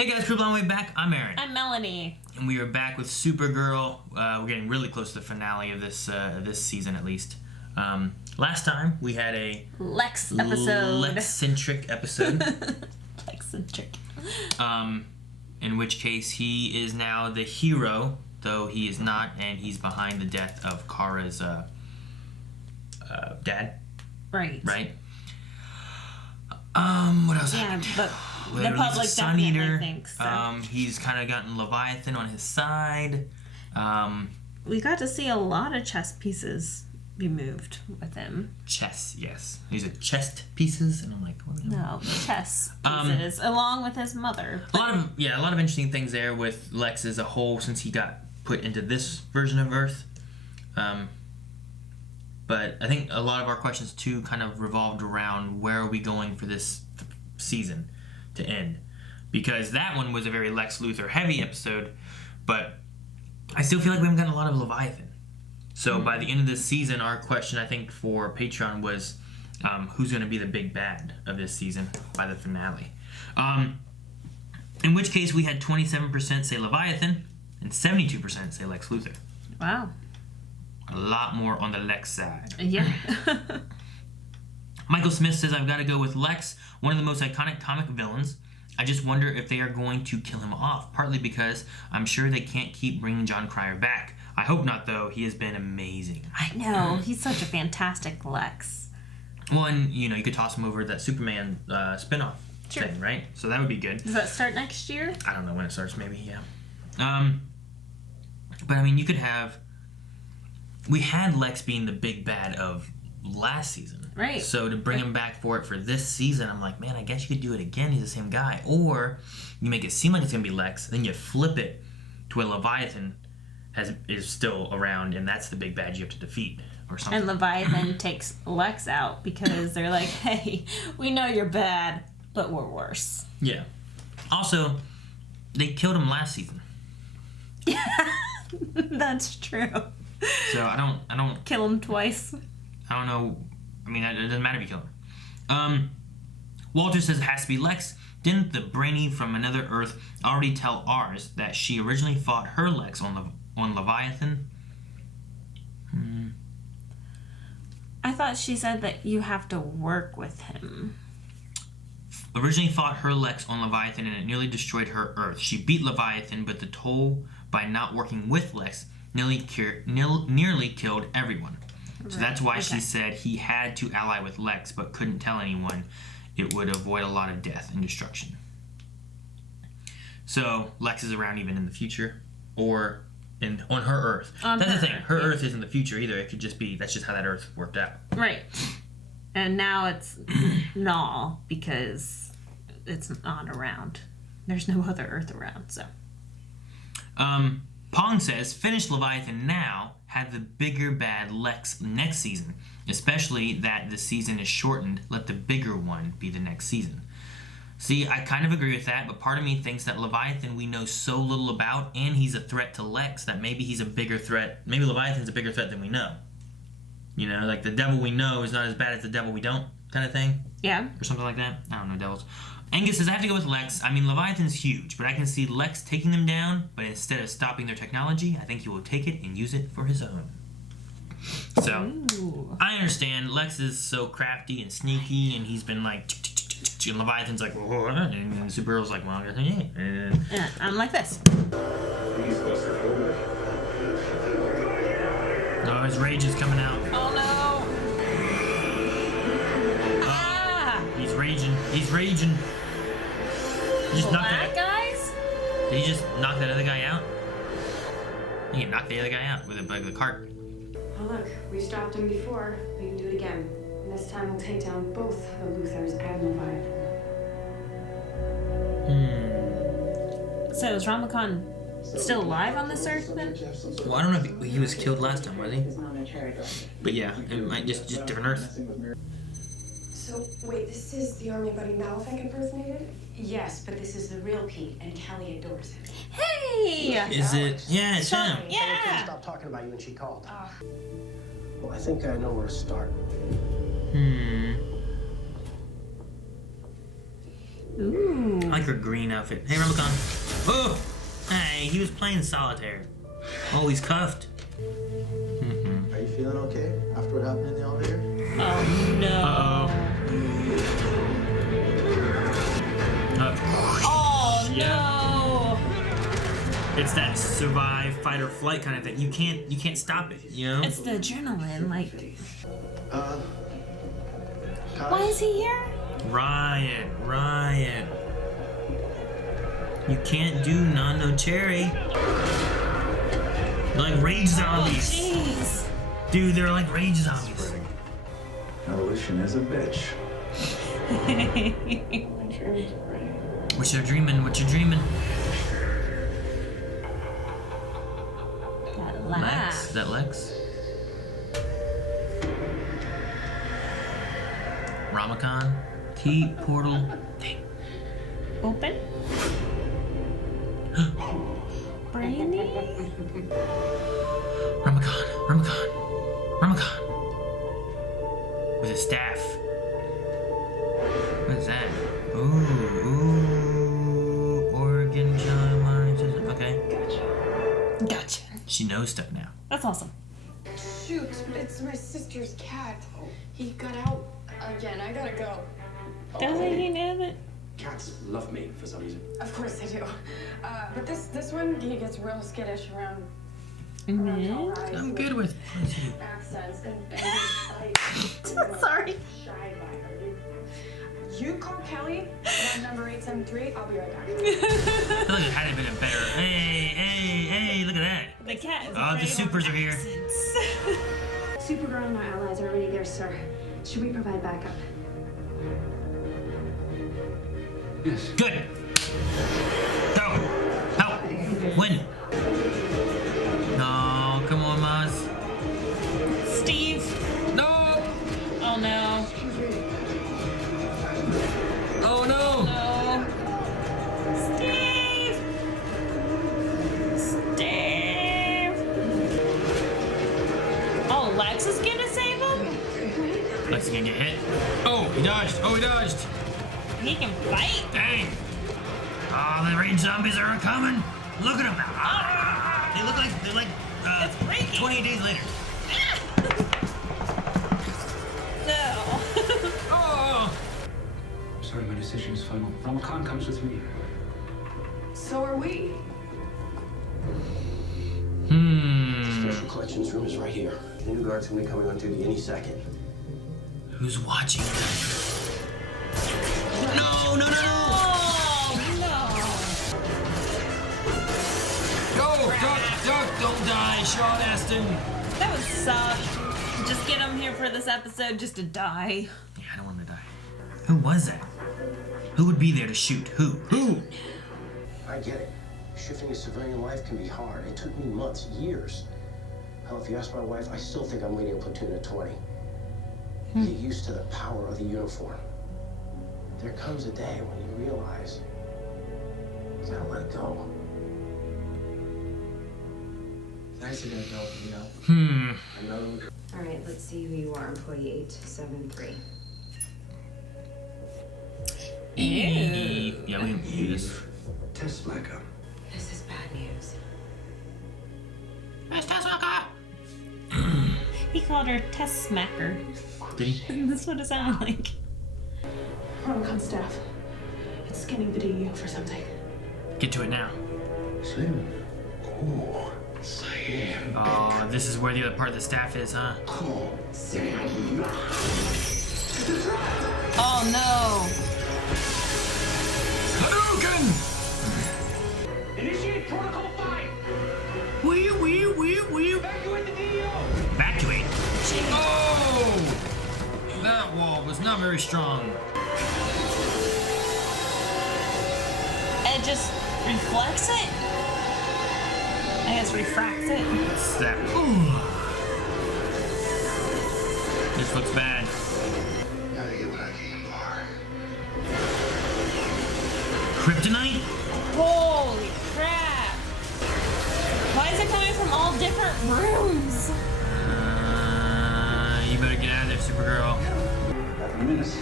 Hey guys, people on the way back. I'm Aaron. I'm Melanie. And we are back with Supergirl. We're getting really close to the finale of this season, at least. Last time we had a Lex episode. Lex-centric episode. Lex-centric. In which case he is now the hero, though he is not, and he's behind the death of Kara's dad. Right. Right. What else? Yeah, but the public definitely thinks so. He's kind of gotten Leviathan on his side. We got to see a lot of chess pieces be moved with him. Chess, yes. These are chest pieces, and I'm like, what? No, chess pieces, along with his mother. A lot of interesting things there with Lex as a whole since he got put into this version of Earth. But I think a lot of our questions too kind of revolved around where are we going for this season to end, because that one was a very Lex Luthor heavy episode, but I still feel like we haven't gotten a lot of Leviathan. So by the end of this season, our question I think for Patreon was who's going to be the big bad of this season by the finale. In which case we had 27% say Leviathan and 72% say Lex Luthor. Wow. A lot more on the Lex side. Yeah. Michael Smith says, I've got to go with Lex, one of the most iconic comic villains. I just wonder if they are going to kill him off, partly because I'm sure they can't keep bringing John Cryer back. I hope not, though. He has been amazing. I know. He's such a fantastic Lex. Well, and, you could toss him over that Superman spinoff thing, right? So that would be good. Does that start next year? I don't know when it starts, maybe, yeah. But, I mean, you could have... We had Lex being the big bad of last season. Right. So to bring him back for this season, I'm like, man, I guess you could do it again. He's the same guy. Or you make it seem like it's going to be Lex, then you flip it to where Leviathan is still around, and that's the big bad you have to defeat or something. And Leviathan takes Lex out because they're like, hey, we know you're bad, but we're worse. Yeah. Also, they killed him last season. That's true. So I don't kill him twice. I don't know. I mean, it doesn't matter if you kill him. Walter says it has to be Lex. Didn't the Brainy from another Earth already tell ours that she originally fought her Lex on Leviathan? I thought she said that you have to work with him. Originally fought her Lex on Leviathan and it nearly destroyed her Earth. She beat Leviathan, but the toll by not working with Lex nearly killed everyone. Right. So that's why she said he had to ally with Lex, but couldn't tell anyone. It would avoid a lot of death and destruction. So Lex is around even in the future, or on her Earth. That's the thing. Her Earth isn't the future either. It could just be that's just how that Earth worked out. Right. And now it's null because it's not around. There's no other Earth around. So. Pong says, finish Leviathan now, have the bigger bad Lex next season, especially that the season is shortened, let the bigger one be the next season. See, I kind of agree with that, but part of me thinks that Leviathan we know so little about, and he's a threat to Lex, that maybe he's a bigger threat, maybe Leviathan's a bigger threat than we know. Like the devil we know is not as bad as the devil we don't, kind of thing. Yeah. Or something like that. I don't know, devils. Angus says, I have to go with Lex. I mean, Leviathan's huge, but I can see Lex taking them down, but instead of stopping their technology, I think he will take it and use it for his own. So, I understand. Lex is so crafty and sneaky, and he's been like, and Leviathan's like, whoa, and then Supergirl's like, well, yeah, I'm like this. Oh, his rage is coming out. Oh, no. He's raging. He's raging. He just knocked that guys? Did he just knock that other guy out? He can knock the other guy out with the cart. Oh look, we stopped him before. We can do it again. And this time we'll take down both the Luthors and Leviathan. So is Ramachan still alive on this Earth then? Well, I don't know if he was killed last time, was he? But yeah, it might just different Earth. So, wait, this is the Army Buddy Malefic impersonated? Yes, but this is the real Pete, and Kelly adores him. Hey! Is it? Yeah, it's him. Yeah! I couldn't stop talking about you when she called. Well, I think I know where to start. Ooh. I like her green outfit. Hey, Ramacon. Oh! Hey, he was playing solitaire. Oh, he's cuffed. Are you feeling okay after what happened in the elevator? Oh no. Oh no. It's that survive, fight or flight kind of thing. You can't stop it, you know? It's the adrenaline, like. Kai? Why is he here? Riot. You can't do no cherry. They're like rage zombies. Oh, jeez. Dude, they're like rage zombies. Evolution is a bitch. What you dreaming? What you dreaming? That Lex? laugh. Is that Lex? Ramacon? Key, portal, thing. Open. Brainy. Ramacon. With a staff. What is that? Ooh. Organ, John, Martian. Okay. Gotcha. She knows stuff now. That's awesome. Shoot, it's my sister's cat. He got out again. I gotta go. Doesn't he know that? Cats love me for some reason. Of course they do. But this one, he gets real skittish around. Mm-hmm. I'm good with Accents and Sorry. shy by her. You call Kelly at number 873. I'll be right back. I feel like it had been a better. Hey, look at that. The cat is Oh, the afraid of supers are here. accents. Supergirl and our allies are already there, sir. Should we provide backup? Yes. Good. Go. Help. Win. No, come on, Maz. Steve. No. Oh no. Oh no. No. Steve. Oh, Lex is gonna save him? Lex is gonna get hit. Oh, he dodged. He can fight. Dang. Oh, the rage zombies are coming. Look at them. Ah, they're like It's breaking. 28 days later. No. Oh. Sorry, my decision is final. Ramacon comes with me. So are we. Special collections room is right here. The new guard's gonna be coming on duty any second. Who's watching? No. Oh no. Go, duck, don't die, Sean Astin. That would suck. Just get him here for this episode just to die. Yeah, I don't want him to die. Who was that? Who would be there to shoot? Who? I get it. Shifting a civilian life can be hard. It took me months, years. Hell, if you ask my wife, I still think I'm leading a platoon of 20. Get used to the power of the uniform. There comes a day when you realize you gotta let it go. Nice to know, you know. I know. All right, let's see who you are, employee 873. Yeah, we can do this. Test backup. This is bad news. He called her Test Smacker. Did he? That's what it sounded like. Ramacon staff. It's scanning the DEO for something. Get to it now. Slim. Cool. Slim. Oh, this is where the other part of the staff is, huh? Cool. Oh no. Hadouken! Initiate Protocol 5! Wee. Evacuate the DEO! Evacuate. Oh! That wall was not very strong. It just reflects it? I guess refracts it. What's that? Ooh. This looks bad. Gotta get what I came for. Kryptonite? Holy crap. Why is it coming from all different rooms? You better get out of there, Supergirl. Have a minute.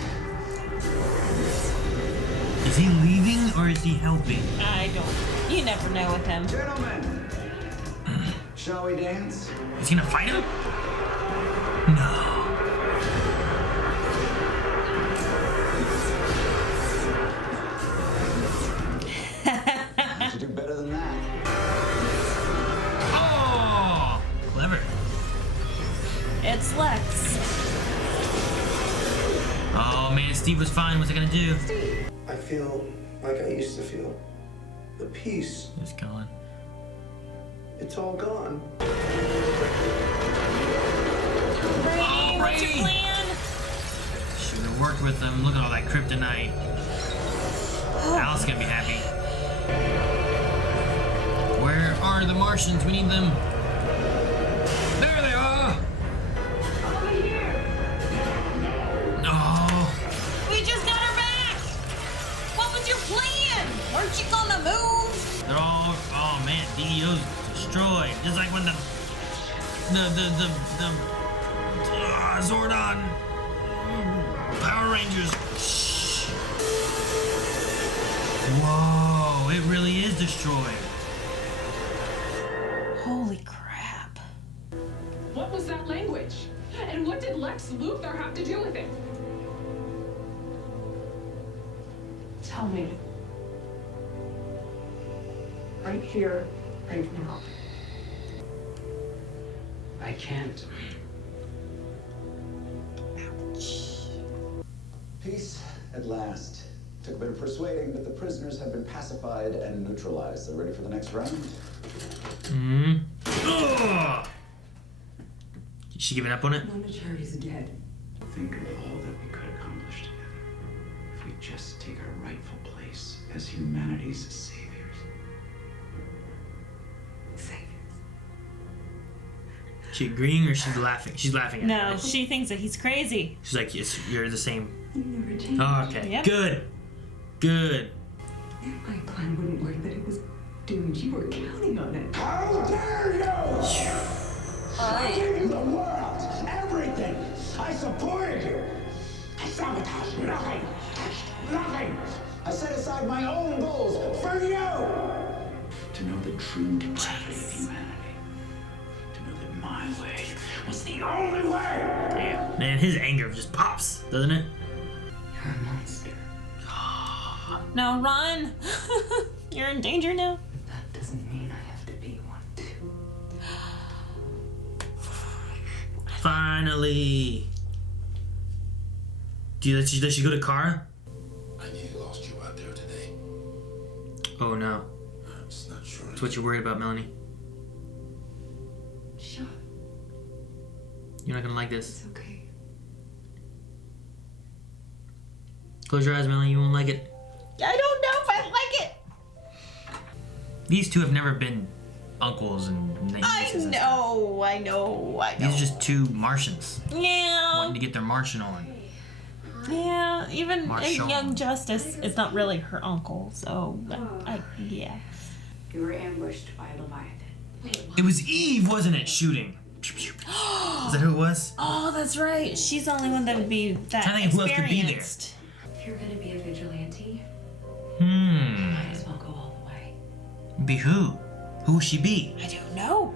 Is he leaving or or is he helping? I don't. You never know with him. Gentlemen, shall we dance? Is he gonna fight him? No. You should do better than that. Oh, clever. It's Lex. Oh man, Steve was fine. What's it gonna do? I feel like I used to feel. The peace, It's gone. it's all gone. Brainy, what's your Brainy. plan? Should have worked with them. Look at all that kryptonite. Al's gonna be happy. Where are the Martians? We need them. There they are. No. We just got her back. What was your plan? Weren't you gonna move? They're all. Oh man, DEO's destroyed. Just like when the Zordon Power Rangers. Whoa! It really is destroyed. Holy crap. What was that language? And what did Lex Luthor have to do with it? Tell me. Right here, right now. I can't. Peace at last. Took a bit of persuading, but the prisoners have been pacified and neutralized. They're ready for the next round. Ugh. Is she giving up on it? Monacherry's dead. Think of all that we could accomplish together if we just take our rightful place as humanity's saviors. She agreeing or she's laughing? She's laughing at No, it. she thinks that he's crazy. She's like, yes, you're the same. You never changed. Oh, okay. Yep. Good. Good. If my plan wouldn't work, that it was doomed. You were counting on it. How dare you! I gave you the world, everything. I supported you. I sabotaged nothing. Nothing. I set aside my own goals for you. To know the true depravity of humanity. To know that my way was the only way. Damn. Man, his anger just pops, doesn't it? You're a monster. No, run. You're in danger now. That doesn't mean I have to be one too. Finally. Does she go to Kara? I nearly lost you out there today. Oh no. I'm just not sure. That's what you're worried about, Melanie. Sure, You're not gonna like this. it's okay. Close your eyes, Melanie. You won't like it. I don't know if I like it. These two have never been uncles and nieces I and stuff. know. These are just two Martians Yeah. wanting to get their Martian on. Yeah, even Martian. Young Justice is not really her uncle, so yeah. You were ambushed by Leviathan. Wait, It was Eve, wasn't it? Shooting. Is that who it was? Oh, that's right. She's the only one that would be that I think who else could be there? experienced. if you're gonna be a vigilante, Hmm. might as well go all the way. Be who? Who will she be? I don't know.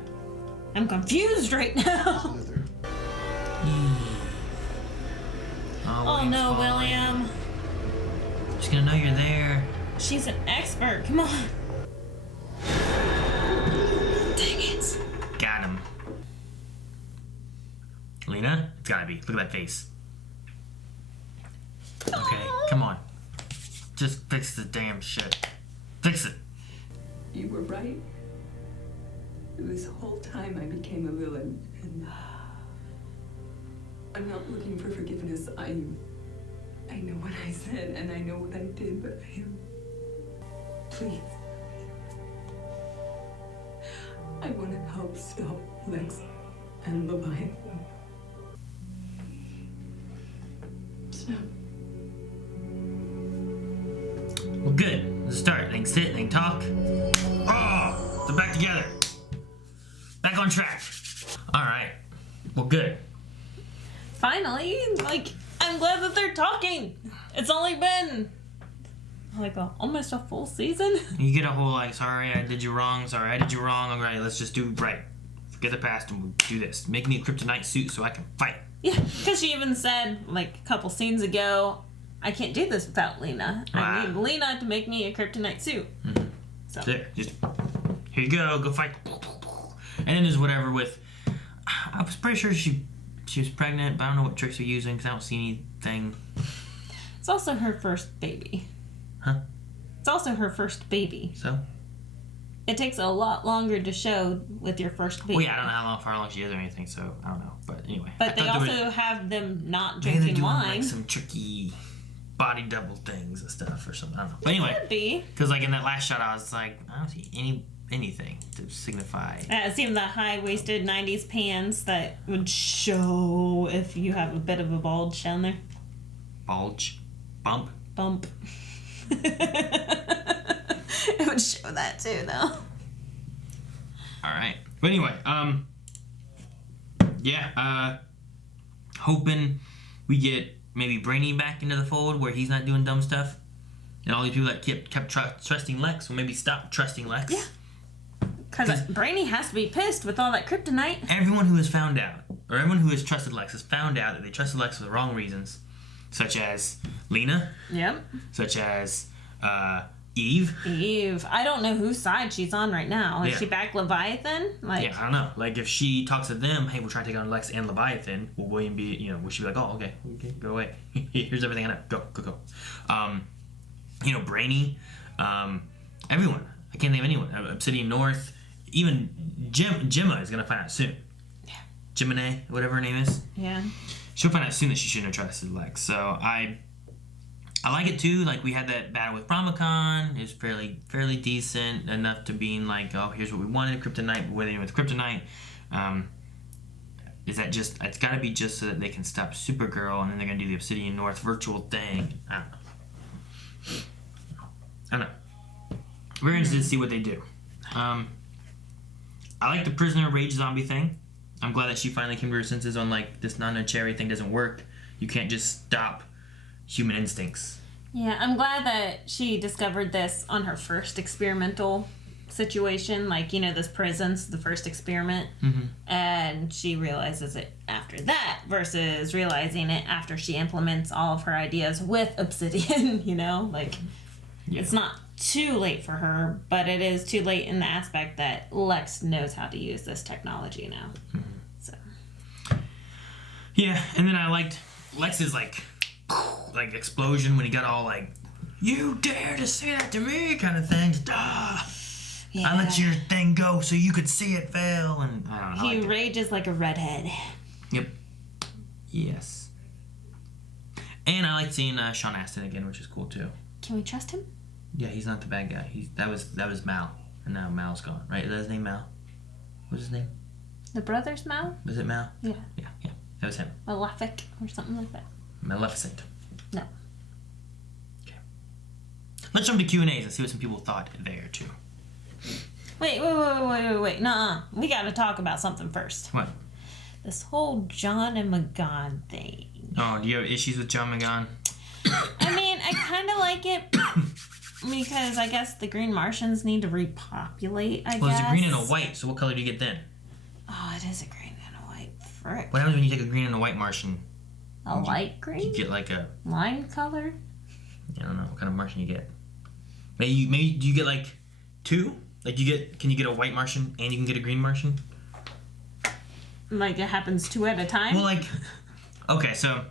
I'm confused right now. Oh William's no, calling. William. She's gonna know you're there. She's an expert. Come on. Dang it. Got him. Lina? It's gotta be. Look at that face. Okay, come on. Just fix the damn shit. Fix it. You were right. This whole time I became a villain, and I'm not looking for forgiveness. I know what I said, and I know what I did, but I am... Please. I want to help stop Lex and Leviathan. Stop. Well, good. Let's start. They can sit, they can talk. Oh! They're back together. Back on track. Alright. Well, good. Finally, I'm glad that they're talking. It's only been Like almost a full season. You get a whole like, sorry I did you wrong, sorry I did you wrong, alright, let's just do right. Forget the past and we'll do this. Make me a kryptonite suit so I can fight. Yeah, because she even said like a couple scenes ago, I can't do this without Lina. I need Lina to make me a kryptonite suit. Mm-hmm. So there, just here you go fight. And then there's whatever with, I was pretty sure she was pregnant, but I don't know what tricks they're using because I don't see anything. It's also her first baby. Huh? It's also her first baby. So? It takes a lot longer to show with your first baby. Well, yeah, I don't know how far along she is or anything, so I don't know. But anyway. But they also have them not maybe they're drinking doing wine. like some tricky body double things and stuff or something. I don't know. But anyway. Could be. Because like in that last shot, I was like, I don't see anything to signify. It seemed the high-waisted 90s pants that would show if you have a bit of a bulge down there. Bulge? Bump? Bump. It would show that too, though. Alright. But anyway, hoping we get maybe Brainy back into the fold where he's not doing dumb stuff. And all these people that kept trusting Lex will maybe stop trusting Lex. Yeah. Because Brainy has to be pissed with all that kryptonite. Everyone who has found out, or everyone who has trusted Lex has found out that they trusted Lex for the wrong reasons. Such as Lina. Yep. Such as Eve. I don't know whose side she's on right now. Is she back Leviathan? Yeah, I don't know. Like, if she talks to them, hey, we're trying to take on Lex and Leviathan, will William be, will she be like, oh, okay, go away. Here's everything I know. Go. Brainy, everyone. I can't name anyone. Obsidian North, even Gemma is going to find out soon. Yeah. Gemini, whatever her name is. Yeah. She'll find out soon that she shouldn't have trusted Lex. So I like it too. Like, we had that battle with Bromicon. It was fairly decent enough to being like, oh, here's what we wanted, Kryptonite, but winning with Kryptonite. Is that just, it's got to be just so that they can stop Supergirl, and then they're going to do the Obsidian North virtual thing. I don't know. Very interested to see what they do. I like the prisoner rage zombie thing. I'm glad that she finally came to her senses on, like, this non-cherry thing doesn't work. You can't just stop human instincts. Yeah, I'm glad that she discovered this on her first experimental situation. Like, this prison's the first experiment. Mm-hmm. And she realizes it after that versus realizing it after she implements all of her ideas with Obsidian, It's not too late for her, but it is too late in the aspect that Lex knows how to use this technology now. Mm-hmm. So. Yeah, and then I liked Lex's like explosion when he got all like, you dare to say that to me kind of thing. Yeah. I let your thing go so you could see it fail, and I don't know. He rages like a redhead. Yep. Yes. And I like seeing Sean Astin again, which is cool too. Can we trust him? Yeah, he's not the bad guy. That was Mal, and now Mal's gone. Right? Is that his name, Mal? What's his name? The brothers Mal? Was it Mal? Yeah. Yeah. That was him. Malefic or something like that. Maleficent. No. Okay. Let's jump to Q&As and see what some people thought there too. Wait. Nuh-uh. We gotta talk about something first. What? This whole John and McGon thing. Oh, do you have issues with John McGon? I mean, I kind of like it because I guess the green Martians need to repopulate, I guess. Well, it's a green and a white, so what color do you get then? Oh, it is a green and a white. Frick. What happens when you take a green and a white Martian? A light green? You get like a... lime color? I don't know what kind of Martian you get. Maybe do you get like two? Like can you get a white Martian and you can get a green Martian? Like it happens two at a time? Well, like... Okay, so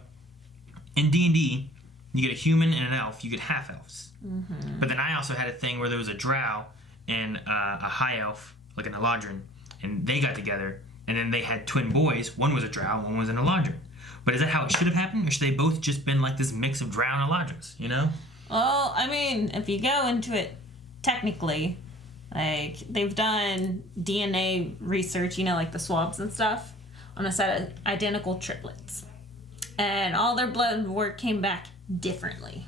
in D&D, you get a human and an elf. You get half elves. Mm-hmm. But then I also had a thing where there was a drow and a high elf, like an Eladrin, and they got together, and then they had twin boys. One was a drow, one was an Eladrin. But is that how it should have happened, or should they both just been like this mix of drow and Eladrins? Well, I mean, if you go into it technically, like they've done DNA research, like the swabs and stuff, on a set of identical triplets. And all their blood work came back differently.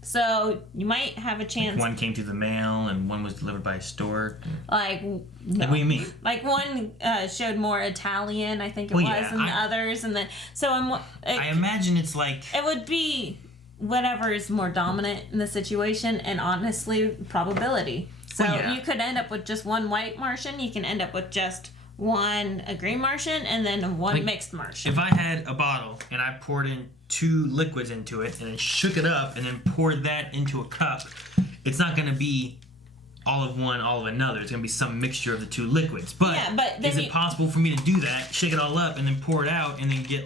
So you might have a chance. Like one came through the mail and one was delivered by a stork. Like, no. Like, what do you mean? Like one showed more Italian, I think it was, than the others, and then I imagine it's like it would be whatever is more dominant in the situation, and honestly, probability. So you could end up with just one white Martian. You can end up with just one a green Martian, and then one mixed Martian. If I had a bottle and I poured in 2 liquids into it and then shook it up and then poured that into a cup, it's not going to be all of one, all of another. It's going to be some mixture of the 2 liquids. But is it possible for me to do that, shake it all up, and then pour it out, and then get,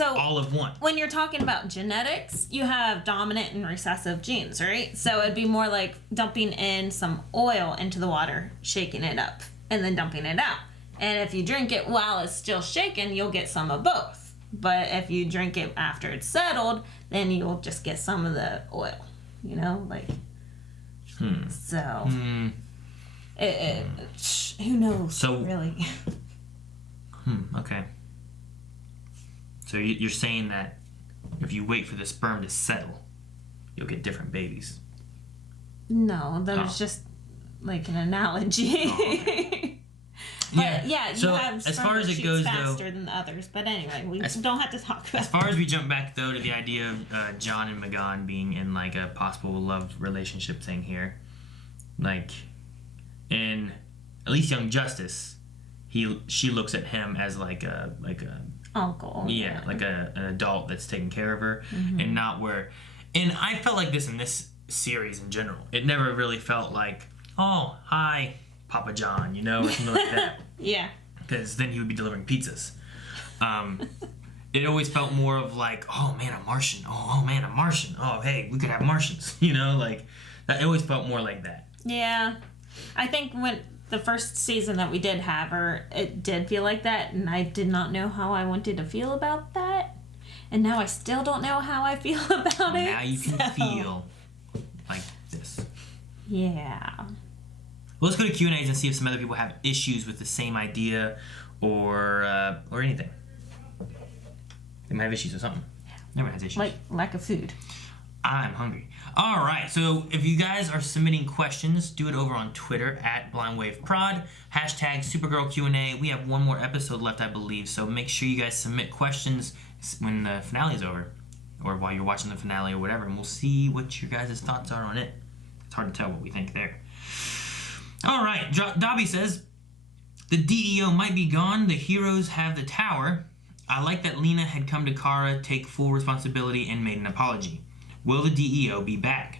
all of one? When you're talking about genetics, you have dominant and recessive genes, right? So it'd be more like dumping in some oil into the water, shaking it up, and then dumping it out. And if you drink it while it's still shaken, you'll get some of both. But if you drink it after it's settled, then you'll just get some of the oil, So, who knows, really? Okay. So you're saying that if you wait for the sperm to settle, you'll get different babies? No, that was just like an analogy. Oh, okay. But you so have as far as it goes, faster than the others. But anyway, we don't have to talk about. As far as we jump back though to the idea of John and Megan being in a possible love relationship thing here, in at least Young Justice, she looks at him as like a uncle. Yeah, like an adult that's taking care of her, and not where. And I felt like this in this series in general. It never really felt like, oh, hi, Papa John, or something like that. Yeah. Because then he would be delivering pizzas. It always felt more of like, oh man, a Martian. Oh man, a Martian. Oh hey, we could have Martians. That. It always felt more like that. Yeah, I think when the first season that we did have her, it did feel like that, and I did not know how I wanted to feel about that, and now I still don't know how I feel about it. Now you can feel like this. Yeah. Well, let's go to Q&As and see if some other people have issues with the same idea or anything. They might have issues with something. Everyone has issues. Like lack of food. I'm hungry. All right, so if you guys are submitting questions, do it over on Twitter at BlindWaveProd, hashtag Supergirl Q&A. We have one more episode left, I believe, so make sure you guys submit questions when the finale is over, or while you're watching the finale or whatever, and we'll see what your guys' thoughts are on it. It's hard to tell what we think there. All right, Dobby says, the DEO might be gone, the heroes have the tower. I like that Lina had come to Kara, take full responsibility, and made an apology. Will the DEO be back?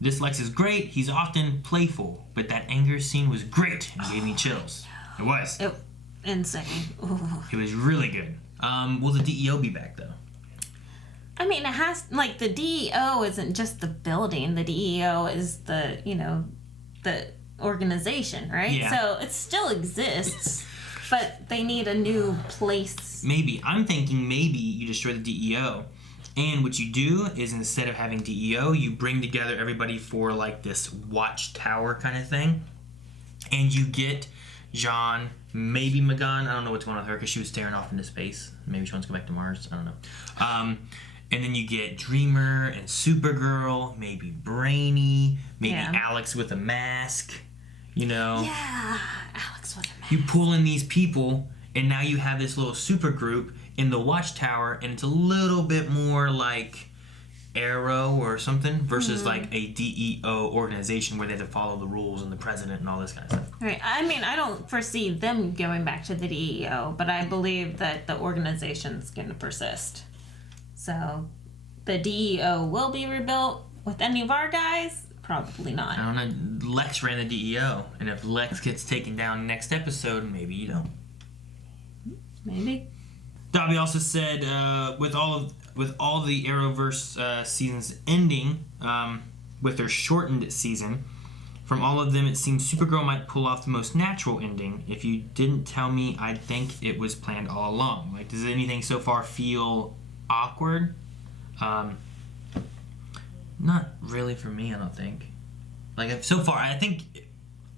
This Lex is great. He's often playful, but that anger scene was great and gave me chills. It was. Insane. Ooh. It was really good. Will the DEO be back, though? I mean, it has, the DEO isn't just the building. The DEO is the organization, right? Yeah. So it still exists, but they need a new place. Maybe. I'm thinking maybe you destroy the DEO. And what you do is instead of having DEO, you bring together everybody for this watchtower kind of thing. And you get John, maybe Megan. I don't know what's going on with her because she was staring off into space. Maybe she wants to go back to Mars. I don't know. And then you get Dreamer and Supergirl, maybe Brainy, maybe Alex with a mask, Yeah, Alex with a mask. You pull in these people, and now you have this little super group in the watchtower, and it's a little bit more like Arrow or something versus a DEO organization where they have to follow the rules and the president and all this kind of stuff. Right. I mean, I don't foresee them going back to the DEO, but I believe that the organization's going to persist. So the DEO will be rebuilt with any of our guys? Probably not. I don't know. Lex ran the DEO, and if Lex gets taken down next episode, maybe you don't. Maybe. Dobby also said, with all the Arrowverse seasons ending, with their shortened season, from all of them, it seems Supergirl might pull off the most natural ending. If you didn't tell me, I'd think it was planned all along. Does anything so far feel awkward? Not really for me, I don't think. So far, I think.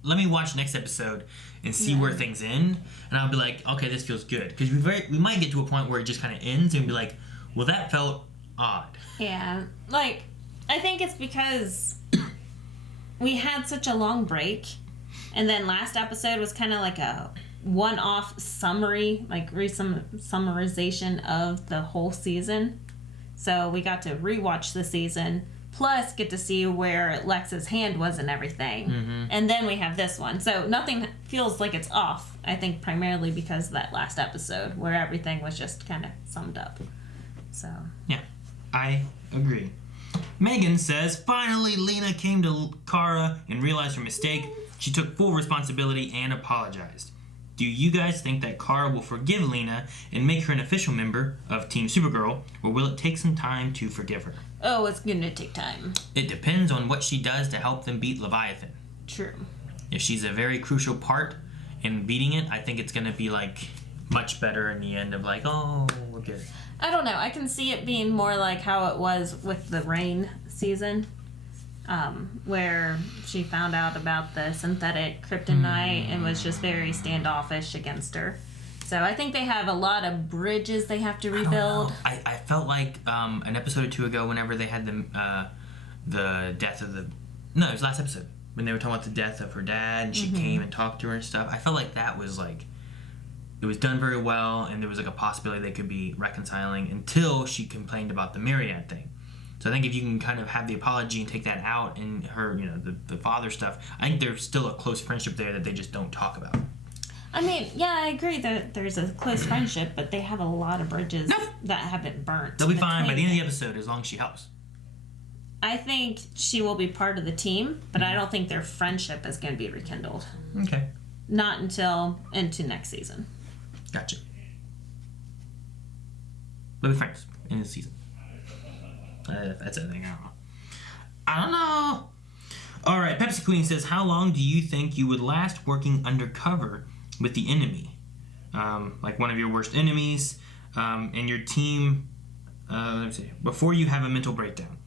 Let me watch next episode and see where things end, and I'll be like, okay, this feels good. Because we might get to a point where it just kind of ends and be like, well, that felt odd. Yeah. I think it's because we had such a long break, and then last episode was kind of like a one-off summary, summarization of the whole season. So we got to rewatch the season, plus get to see where Lex's hand was and everything. Mm-hmm. And then we have this one. So nothing feels like it's off, I think primarily because of that last episode where everything was just kind of summed up. So. Yeah, I agree. Megan says, finally Lina came to Kara and realized her mistake. She took full responsibility and apologized. Do you guys think that Kara will forgive Lina and make her an official member of Team Supergirl, or will it take some time to forgive her? Oh, it's gonna take time. It depends on what she does to help them beat Leviathan. True. If she's a very crucial part in beating it, I think it's gonna be like much better in the end of like, oh, we're good. I don't know. I can see it being more like how it was with the Rain season, where she found out about the synthetic kryptonite and was just very standoffish against her. So I think they have a lot of bridges they have to rebuild. I felt like an episode or two ago, whenever they had the death of the... No, it was last episode. When they were talking about the death of her dad and she came and talked to her and stuff. I felt like that was like... It was done very well, and there was like a possibility they could be reconciling until she complained about the Marietta thing. So I think if you can kind of have the apology and take that out and her, you know, the father stuff, I think there's still a close friendship there that they just don't talk about. I mean, yeah, I agree that there's a close friendship, but they have a lot of bridges that haven't burnt. They'll be fine by the end of the episode as long as she helps. I think she will be part of the team, but I don't think their friendship is going to be rekindled. Okay. Not until into next season. Gotcha. They'll be friends in this season. That's a thing. I don't know. All right. Pepsi Queen says, how long do you think you would last working undercover with the enemy? Like one of your worst enemies, and your team, let me see, before you have a mental breakdown.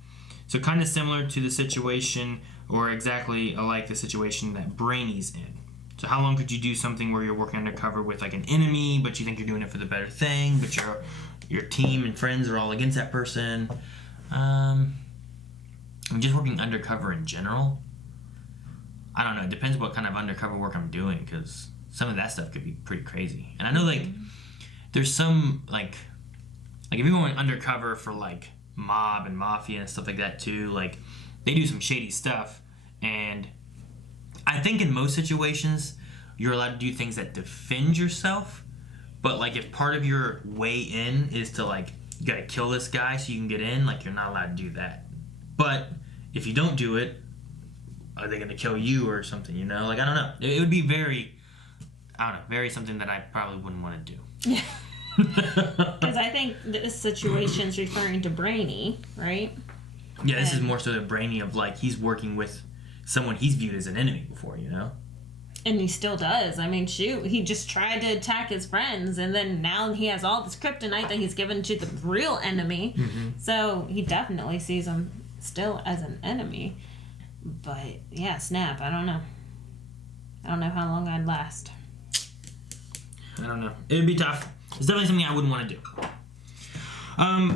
So kind of similar to the situation, or exactly like the situation that Brainy's in. So how long could you do something where you're working undercover with like an enemy, but you think you're doing it for the better thing, but your team and friends are all against that person? I'm just working undercover in general. I don't know. It depends what kind of undercover work I'm doing, because some of that stuff could be pretty crazy. And I know like there's some like if you're going undercover for like mob and mafia and stuff like that too, like they do some shady stuff. And I think in most situations you're allowed to do things that defend yourself, but like if part of your way in is to like you gotta kill this guy so you can get in, like you're not allowed to do that. But if you don't do it, are they gonna kill you or something, you know? Like I don't know. It would be very something that I probably wouldn't want to do. Yeah. Because I think this situation's referring to Brainy, right? Yeah, this is more so the Brainy of like he's working with someone he's viewed as an enemy before, you know? And he still does. I mean, shoot, he just tried to attack his friends, and then now he has all this kryptonite that he's given to the real enemy. Mm-hmm. So he definitely sees him still as an enemy. But yeah, snap, I don't know. I don't know how long I'd last. I don't know. It would be tough. It's definitely something I wouldn't want to do.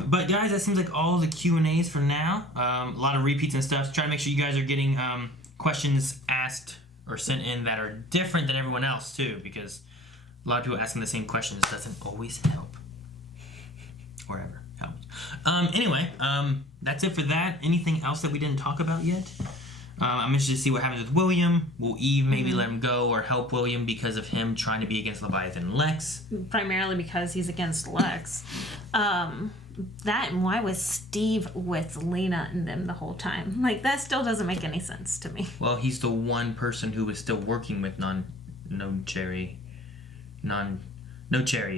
But guys, that seems like all the Q&As for now. A lot of repeats and stuff. So try to make sure you guys are getting questions asked or sent in that are different than everyone else too, because a lot of people asking the same questions doesn't always help. Or ever helps. Anyway, that's it for that. Anything else that we didn't talk about yet? I'm interested to see what happens with William. Will Eve maybe let him go or help William because of him trying to be against Leviathan and Lex? Primarily because he's against Lex. That and why was Steve with Lina and them the whole time? Like, that still doesn't make any sense to me. Well, he's the one person who was still working with no cherries.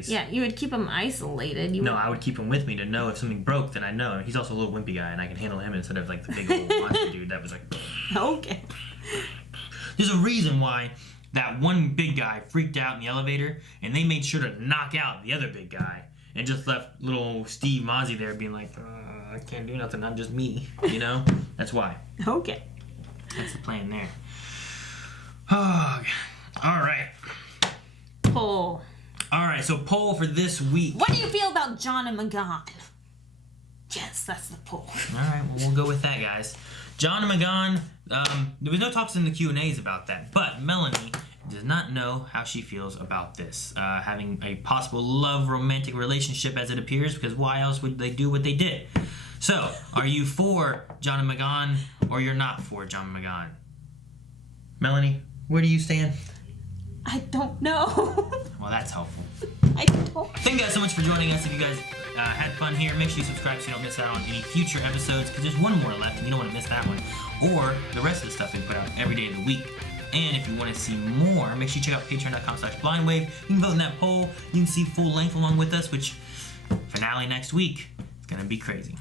Yeah, you would keep him isolated. I would keep him with me to know if something broke, then I know. He's also a little wimpy guy, and I can handle him instead of like the big old monster dude that was like... Okay. There's a reason why that one big guy freaked out in the elevator, and they made sure to knock out the other big guy, and just left little Steve Mozzie there being like, I can't do nothing, I'm just me, you know? That's why. Okay. That's the plan there. Oh, all right. Poll. All right, so poll for this week. What do you feel about John and McGon? Yes, that's the poll. All right, well, we'll go with that, guys. John and McGon, there was no talks in the Q&As about that, but Melanie does not know how she feels about this. Having a possible love romantic relationship as it appears, because why else would they do what they did? So, are you for John and McGon, or you're not for John and McGon? Melanie, where do you stand? I don't know. Well, that's helpful. I don't. Thank you guys so much for joining us. If you guys had fun here, make sure you subscribe so you don't miss out on any future episodes, because there's one more left and you don't want to miss that one, or the rest of the stuff we put out every day of the week. And if you want to see more, make sure you check out patreon.com/blindwave. You can vote in that poll. You can see full length along with us, which finale next week is going to be crazy.